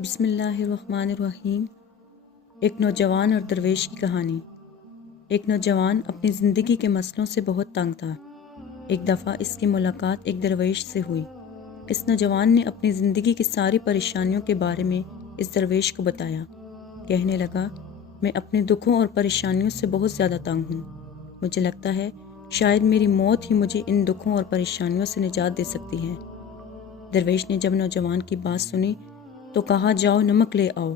بسم اللہ الرحمن الرحیم۔ ایک نوجوان اور درویش کی کہانی۔ ایک نوجوان اپنی زندگی کے مسئلوں سے بہت تنگ تھا۔ ایک دفعہ اس کی ملاقات ایک درویش سے ہوئی۔ اس نوجوان نے اپنی زندگی کی ساری پریشانیوں کے بارے میں اس درویش کو بتایا۔ کہنے لگا، میں اپنے دکھوں اور پریشانیوں سے بہت زیادہ تنگ ہوں۔ مجھے لگتا ہے شاید میری موت ہی مجھے ان دکھوں اور پریشانیوں سے نجات دے سکتی ہے۔ درویش نے جب نوجوان کی بات سنی تو کہا، جاؤ نمک لے آؤ۔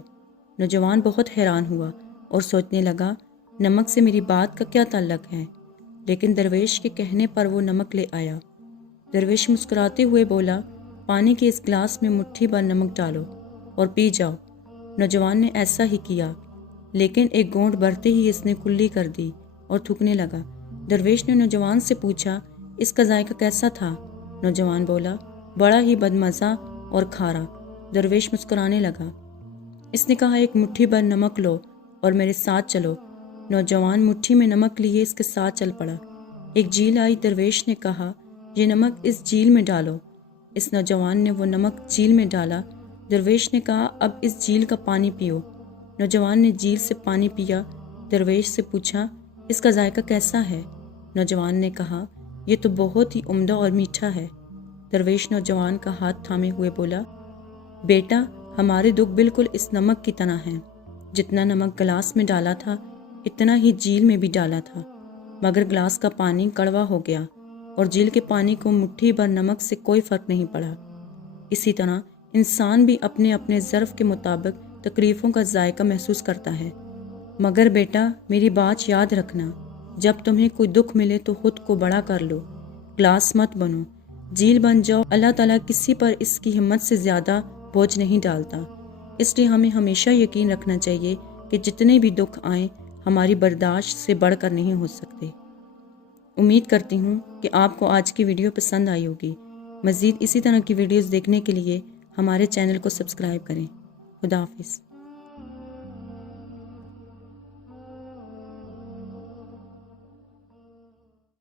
نوجوان بہت حیران ہوا اور سوچنے لگا، نمک سے میری بات کا کیا تعلق ہے؟ لیکن درویش کے کہنے پر وہ نمک لے آیا۔ درویش مسکراتے ہوئے بولا، پانی کے اس گلاس میں مٹھی بھر نمک ڈالو اور پی جاؤ۔ نوجوان نے ایسا ہی کیا، لیکن ایک گھونٹ بھرتے ہی اس نے کلی کر دی اور تھوکنے لگا۔ درویش نے نوجوان سے پوچھا، اس کا ذائقہ کیسا تھا؟ نوجوان بولا، بڑا ہی بدمزہ اور کھارا۔ درویش مسکرانے لگا۔ اس نے کہا، ایک مٹھی بھر نمک لو اور میرے ساتھ چلو۔ نوجوان مٹھی میں نمک لیے اس کے ساتھ چل پڑا۔ ایک جھیل آئی۔ درویش نے کہا، یہ نمک اس جھیل میں ڈالو۔ اس نوجوان نے وہ نمک جھیل میں ڈالا۔ درویش نے کہا، اب اس جھیل کا پانی پیو۔ نوجوان نے جھیل سے پانی پیا۔ درویش سے پوچھا، اس کا ذائقہ کیسا ہے؟ نوجوان نے کہا، یہ تو بہت ہی عمدہ اور میٹھا ہے۔ درویش نوجوان کا ہاتھ تھامے ہوئے بولا، بیٹا، ہمارے دکھ بالکل اس نمک کی طرح ہیں۔ جتنا نمک گلاس میں ڈالا تھا اتنا ہی جھیل میں بھی ڈالا تھا، مگر گلاس کا پانی کڑوا ہو گیا اور جھیل کے پانی کو مٹھی بھر نمک سے کوئی فرق نہیں پڑا۔ اسی طرح انسان بھی اپنے اپنے ظرف کے مطابق تکلیفوں کا ذائقہ محسوس کرتا ہے۔ مگر بیٹا، میری بات یاد رکھنا، جب تمہیں کوئی دکھ ملے تو خود کو بڑا کر لو، گلاس مت بنو، جھیل بن جاؤ۔ اللہ تعالیٰ کسی پر اس کی ہمت سے زیادہ بوجھ نہیں ڈالتا۔ اس لیے ہمیں ہمیشہ یقین رکھنا چاہیے کہ جتنے بھی دکھ آئیں ہماری برداشت سے بڑھ کر نہیں ہو سکتے۔ امید کرتی ہوں کہ آپ کو آج کی ویڈیو پسند آئی ہوگی۔ مزید اسی طرح کی ویڈیوز دیکھنے کے لیے ہمارے چینل کو سبسکرائب کریں۔ خدا حافظ۔